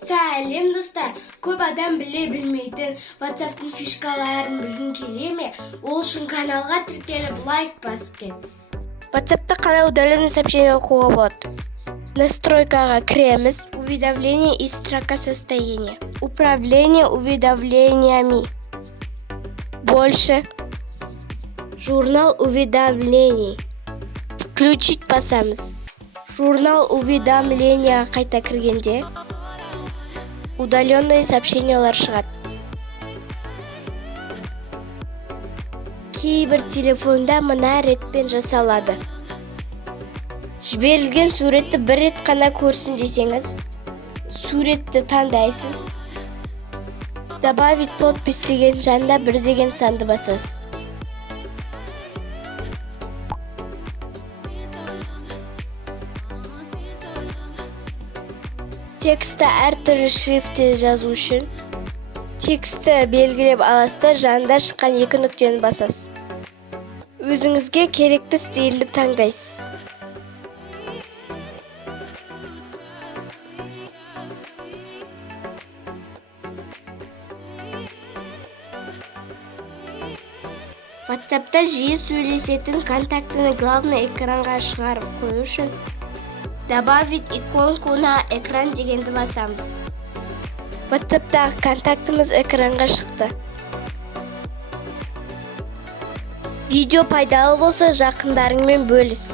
Сәлем достар, көп адам біле білмейтін WhatsApp-тың фишкаларын білгің келе ме? Ол үшін каналға тіркеліп лайк басып кет. WhatsApp-та қалай удаленно сообщение оқуға болады? Настройкаға кіреміз. Уведомление и строка состояния. Управление уведомлениями. Больше. Журнал уведомлений. Включить басамыз. Журнал уведомления қайта кіргенде удаленные сообщениялар шығады. Кейбір телефонда мына ретпен жасалады. Жіберілген суретті бір рет қана көрсін десеңіз, суретті таңдайсыз. Добавить подпись деген жанында 1 деген санды басасыз. Тексті әртүрлі шрифтте жазу үшін тексті белгілеп аласыздар, жанында шыққан 2 нүктені басасыз. Өзіңізге керекті стильді таңдайсыз. WhatsApp-та жиі сөйлесетін контактыны главный экранға шығарып қою үшін добавить иконку на экран дегенді басамыз. WhatsApp-тағы контактымыз экранға шықты. Видео пайдалы болса жақындарыңмен бөліс.